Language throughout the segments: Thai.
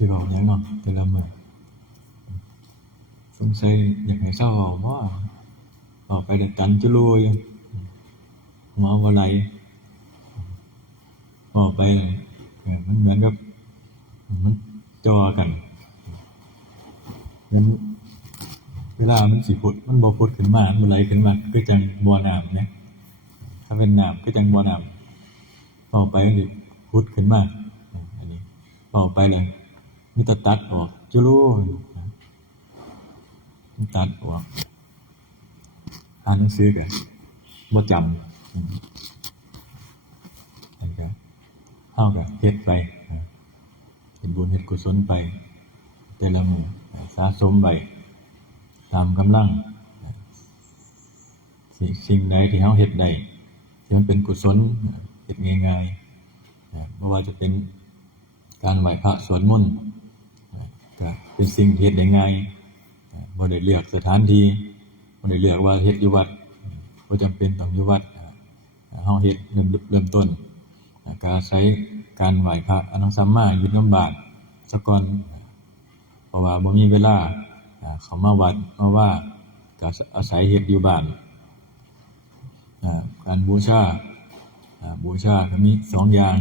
สิเว้าหยังเนาะแต่ละมื้อสงสัยอยากให้เซาเว้าบ่เว้าไปแล้วตันจุโลอยู่หัวบ่ไหลเว้าไปมันเหมือนกับมันจ่อกันมันเวลามันสิพุดมันบ่พุดขึ้นมามันไหลขึ้นมาคือจังบ่อน้ำเนี่ยถ้าเป็นน้ำคือจังบ่อน้ำเว้าไปมันสิพุดขึ้นมาอันนี้เว้าไปแล้วมีแต่ตัดออกจุโลมันตัดออกอ่านหนังสือก็บ่จำอันก็เฮาก็เฮ็ดไปเฮ็ดบุญเฮ็ดกุศลไปแต่ละมื้อสะสมไว้ตามกำลังสิ่งใดที่เฮาเฮ็ดได้ที่มันเป็นกุศลเฮ็ดง่ายๆบ่ว่าจะเป็นการไหว้พระสวดมนต์ก็เป็นสิ่งที่เฮ็ดได้ง่ายบ่ได้เลือกสถานที่บ่ได้เลือกว่าเฮ็ดอยู่วัดบ่จำเป็นต้องอยู่วัดเฮาเฮ็ดเริ่มต้นก็อาศัยการไหว้พระอนังสัมมาอยู่นำบ้านซะก่อนเพราะว่าบ่มีเวลาเข้ามาวัดเพราะว่าก็อาศัยเฮ็ดอยู่บ้านการบูชาก็มี2อย่าง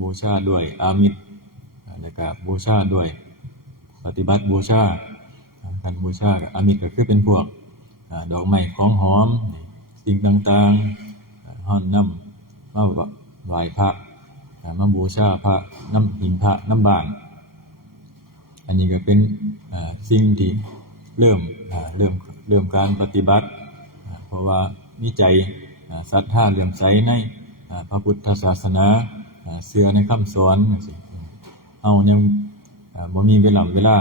บูชาด้วยอามิสแล้วก็บูชาด้วยปฏิบัติบูชาการบูชากับอามิสก็คือเป็นพวกดอกไม้ของหอมสิ่งต่างๆฮ้อนน้ำมาไหว้พระมาบูชาพระน้ำหินพระน้ำบางอันนี้ก็เป็นสิ่งที่เริ่มการปฏิบัติเพราะว่ามีใจศรัทธาเลื่อมใสในพระพุทธศาสนาเชื่อในคำสอนเฮายังบ่มีเวลา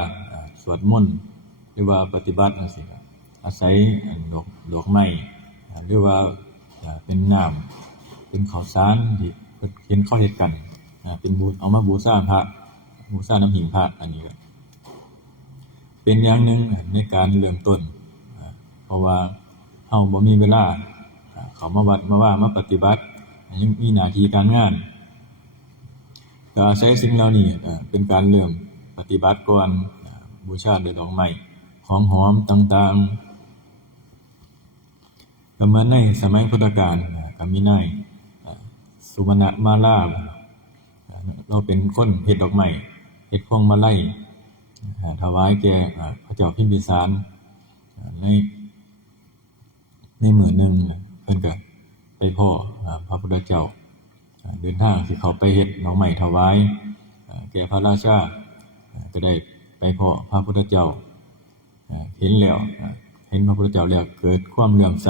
สวดมนต์หรือว่าปฏิบัติจังซี่อาศัยดอกไม้หรือว่าเป็นน้ำเป็นข้าวสารที่เห็นเขาเฮ็ดกันเป็นเอามาบูชาพระบูชาน้ำหิ้งพระอันนี้ก็เป็นอย่างหนึ่งในการเริ่มต้นเพราะว่าเฮาบ่มีเวลาเข้ามาวัดมาว่ามาปฏิบัติยังมีหน้าที่การงานก็อาศัยสิ่งเหล่านี้เป็นการเริ่มปฏิบัติก่อนบูชาด้วยดอกไม้ของหอมต่างๆก็มาในสมัยพุทธกาลก็มีนายสุวรรณมาลาเราเป็นคนเฮ็ดดอกไม้เฮ็ดพวงมาลัยถวายแก่พระเจ้าพิมพิสารในมื้อหนึ่งเพิ่นก็ไปพ้อพระพุทธเจ้าเดินทางสิเข้าไปเฮ็ดดอกไม้ถวายแก่พระราชาก็ได้ไปพ้อพระพุทธเจ้าเห็นพระพุทธเจ้าแล้วเกิดความเลื่อมใส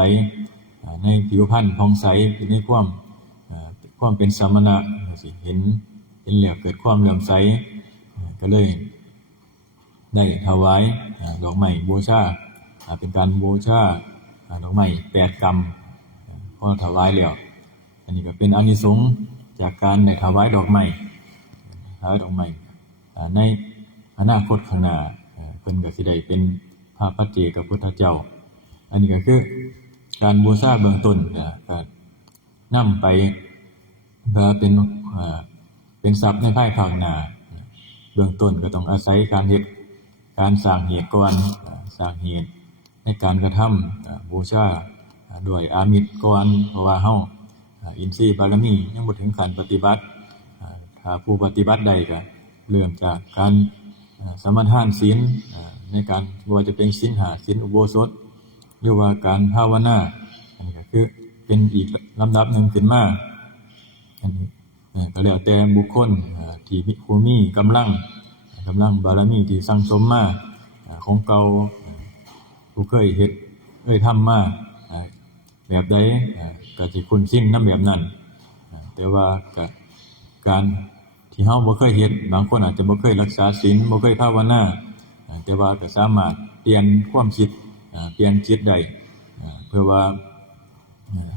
ในผิวพรรณผ่องใสในความเป็นสมณะสิเห็นแล้วเกิดความเลื่อมใสก็เลยได้ถวายดอกไม้บูชาเป็นการบูชาดอกไม้8 กำพอถวายแล้วอันนี้ก็เป็นอานิสงส์จากการได้ถวายดอกไม้ในอนาคตข้างหน้าเพิ่นก็สิได้เป็นพระปัจเจกพุทธเจ้าอันนี้ก็คือการบูชาเบื้องต้นก็นำไปเพื่อเป็นทรัพย์ในภายภาคหน้าเบื้องต้นก็ต้องอาศัยการสร้างเหตุก่อนสร้างเหตุในการกระทำบูชาด้วยอามิสก่อนเพราะว่าเฮาอินทรีย์บารมียังบ่ถึงขั้นปฏิบัติถ้าผู้ปฏิบัติได้ก็เริ่มจากการสมาทานศีลในการว่าจะเป็นศีล5ศีลอุโบสถหรือว่าการภาวนาอันนี้ก็คือเป็นอีกลำดับหนึ่งขึ้นมาอันนี้ก็แล้วแต่บุคคลที่ผู้มีกำลังบารมีที่สั่งสมมาของเก่าผู้เคยเฮ็ดทำมาแบบใดก็สิคุ้นชินนำแบบนั้นแต่ว่าก็การที่เฮาบ่เคยเฮ็ดบางคนอาจจะบ่เคยรักษาศีลบ่เคยภาวนาแต่ว่าก็สามารถเปลี่ยนความคิดเปลี่ยนจิตได้เพื่อว่า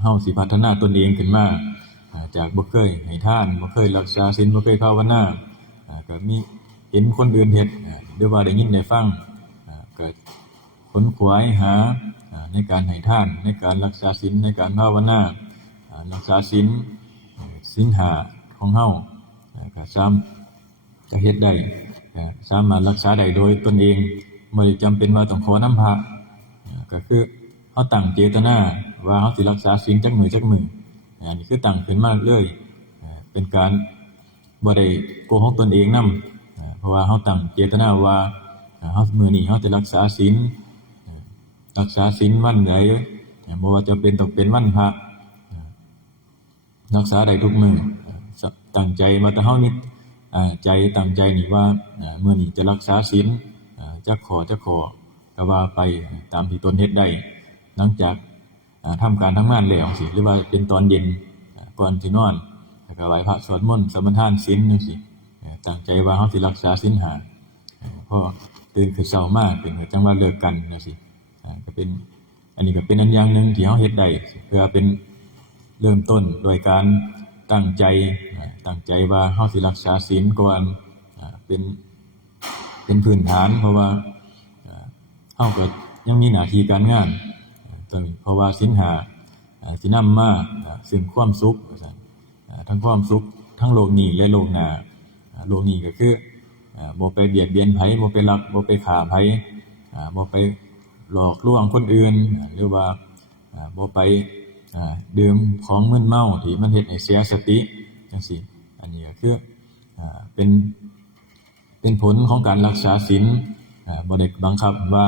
เฮาสิพัฒนาตนเองขึ้นมาจากบ่เคยให้ทานบ่เคยรักษาศีลบ่เคยภาวนาก็มีเห็นคนอื่นเฮ็ดหรือว่าได้ยินได้ฟังก็ขนขวายหาในการให้ทานในการรักษาศีลในการภาวนารักษาศีล5ของเฮาก็ ก็เฮ็ดได้สามารถรักษาได้โดยตนเองบ่ได้จำเป็นว่าต้องขอนำพระก็คือเฮาตั้งเจตนาว่าเฮาสิรักษาศีลจักมื้ออันนี้คือตั้งขึ้นมาเลยเป็นการบ่ได้โกหกตนเองนำเพราะว่าเฮาตั้งเจตนาว่าเฮามื้อนี้เฮาสิรักษาศีลวันใดบ่ว่าจะเป็นต้องเป็นวันพระรักษาได้ทุกมื้อตั้งใจว่าแต่เฮานี่ใจตั้งใจนี่ว่ามื้อนี้จะรักษาศีลจักข้อก็ว่าไปตามที่ตนเฮ็ดได้หลังจากทำการทำงานแล้วสิหรือว่าเป็นตอนเย็นก่อนสินอนแล้วก็ไหว้พระสวดมนต์สมาทานศีลจังซี่ตั้งใจว่าเฮาสิรักษาศีล5พอตื่นขึ้นเช้ามาเป็นจังว่าเลิกกันจังซี่ก็เป็นอันนี้ก็เป็นอันอย่างนึงที่เฮาเฮ็ดได้เพื่อเป็นเริ่มต้นโดยการตั้งใจว่าเฮาสิรักษาศีลก่อนเป็นพื้นฐานเพราะว่าเฮาก็ยังมีหน้าที่การงานเพราะว่าศีล5สินำมาซึ่งความสุขทั้งความสุขทั้งโลกนี้และโลกหน้าโลกนี้ก็คือบ่ไปเบียดเบียนไผบ่ไปลักบ่ไปฆ่าไผบ่ไปหลอกลวงคนอื่นหรือว่าบ่ไปดื่มของมึนเมาที่มันเฮ็ดให้เสียสติจังซี่อันนี้ก็คือเป็นผลของการรักษาศีลบ่ได้บังคับว่า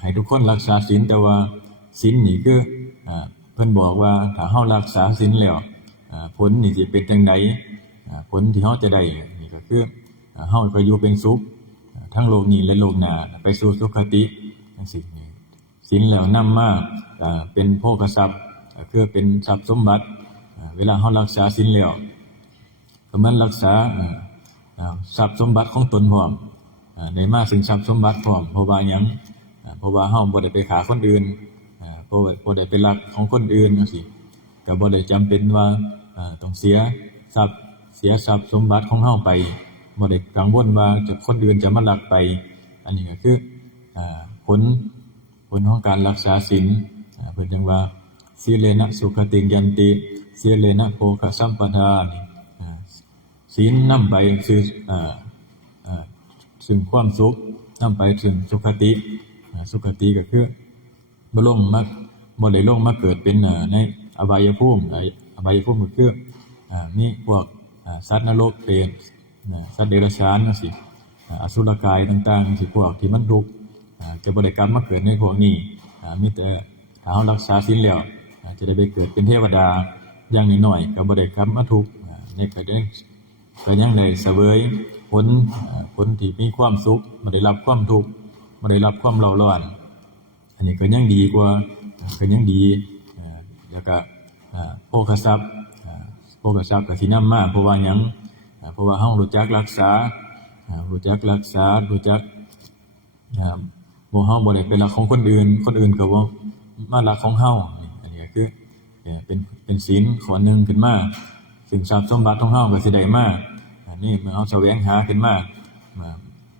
ให้ทุกคนรักษาศีลแต่ว่าศีลนี่คือเพิ่นบอกว่าถ้าเฮารักษาศีลแล้วผลนี่สิเป็นจังไดผลที่เฮาจะได้นี่ก็คือเฮาก็อยู่เป็นสุขทั้งโลกนี้และโลกหน้าไปสู่สุคติจังซี่ศีลแล้วนำมาเป็นโภคทรัพย์คือเป็นทรัพย์สมบัติเวลาเฮารักษาศีลแล้วก็มันรักษาทรัพย์สมบัติของตนพร้อมได้มาซึ่งทรัพย์สมบัติพร้อมเพราะว่าหยังเพราะว่าเฮาบ่ได้ไปฆ่าคนอื่นบ่ได้ไปลักของคนอื่นจังซี่ก็บ่ได้จำเป็นว่าต้องเสียทรัพย์สมบัติของเฮาไปบ่ได้กังวลว่าคนอื่นจะมาลักไปอันนี้ก็คือผลของการรักษาศีลเพิ่นจังว่าศีเลนะสุขติยันติศีเลนะโภคสัมปทาศีลนำไปซึ่งความสุขนำไปถึงสุขติก็คือบ่ได้ลงมาเกิดเป็นในอบายภูมิก็คือมีพวกสัตว์นรกเปรตสัตว์เดรัจฉานจังซี่อสุรกายต่างๆสิพวกที่มันทุกข์จะบ่ได้กลับมาเกิดในพวกนี้มีแต่ถ้าเฮารักษาศีลแล้วจะได้ไปเกิดเป็นเทวดาอย่างน้อยๆก็บ่ได้กลับมาทุกข์ในก็ยังได้เสวยผลที่มีความสุขบ่ได้รับความทุกข์บ่ได้รับความเร่าร้อนอันนี้ก็ยังดีกว่าแล้วก็โภคทรัพย์ก็สินำมาเพราะว่าหยังเพราะว่าเฮารู้จักรักษารู้จักบ่เฮาบ่ได้ไปรักของคนอื่นก็บ่มารักของเฮาอันนี้ก็คือเป็นศีลข้อนึงขึ้นมาซึ่งทรัพย์สมบัติของเฮาก็สิได้มาอันนี้เมื่อเฮาแสวงหาขึ้นมา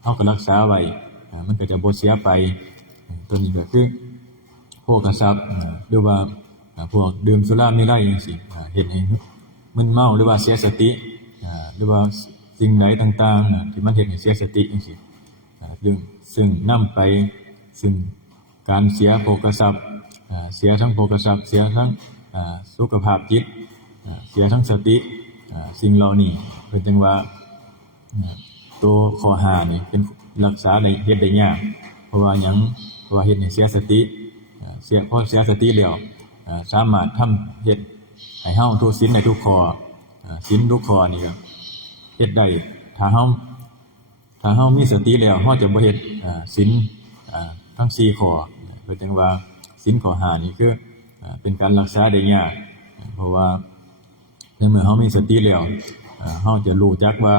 เฮาก็รักษาไว้มันก็จะบ่เสียไปตัวนี้ก็คือโภคทรัพย์หรือว่าพวกดื่มสุราเมรัยจังซี่เฮ็ดให้มึนเมาหรือว่าเสียสติหรือว่าสิ่งใดต่างๆที่มันเฮ็ดให้เสียสติจังซี่ซึ่งนำไปซึ่งการเสียโภคทรัพย์เสียทั้งโภคทรัพย์เสียทั้งสุขภาพจิตเสียทั้งสติสิ่งเหล่านี้เพิ่นจังว่าตัวข้อ5นี่เป็นรักษาได้เฮ็ดได้ยากเพราะว่าหยังเพราะว่าเฮ็ดให้เสียสติพอเสียสติแล้วสามารถทำเฮ็ดให้เฮาทุศีลได้ทุกข้อศีลทุกข้อนี่ก็เฮ็ดได้ถ้าเฮามีสติแล้วเฮาจะบ่เฮ็ดศีลทั้ง4ข้อเพิ่นจังว่าศีลข้อ5นี่คือเป็นการรักษาได้ยากเพราะว่าในเมื่อเฮามีสติแล้วเฮาจะรู้จักว่า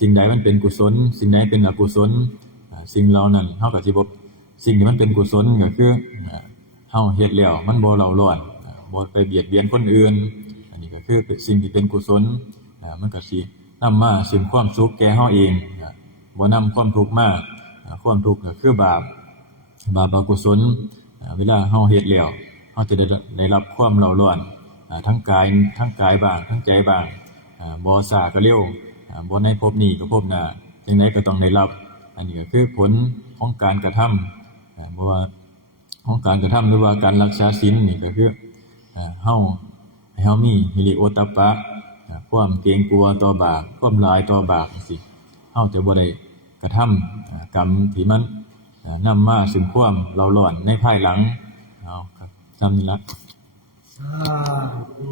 สิ่งใดมันเป็นกุศลสิ่งใดเป็นอกุศลสิ่งเหล่านั้นเฮาก็สิบ่สิ่งที่มันเป็นกุศลก็คือเฮาเฮ็ดแล้วมันบ่เร่าร้อนบ่ไปเบียดเบียนคนอื่นอันนี้ก็คือเป็นสิ่งที่เป็นกุศลมันก็สินำมาซึ่งความสุขแก่เฮาเองบ่นำความทุกข์มาความทุกข์ก็คือบาปอกุศลเวลาเฮาเฮ็ดแล้วเฮาจะได้รับความเร่าร้อนทั้งกายบ้างทั้งใจบ้างบ่ช้าก็เร็ว บ่ในภพนี้ก็ภพหน้าจังไดก็ต้องได้รับอันนี้ก็คือผลของการกระทำบ่ว่าของการกระทำหรือว่าการรักษาศีลนี่ก็คือเฮาให้เฮามีหิริโอตตัปปะความเกรงกลัวต่อบาปความหลายต่อบาปจังซี่เฮาจะบ่ได้กระทำกรรมที่มันนำมาซึ่งความเร่าร้อนในภายหลังเอาครับจำนี้ละสาธุ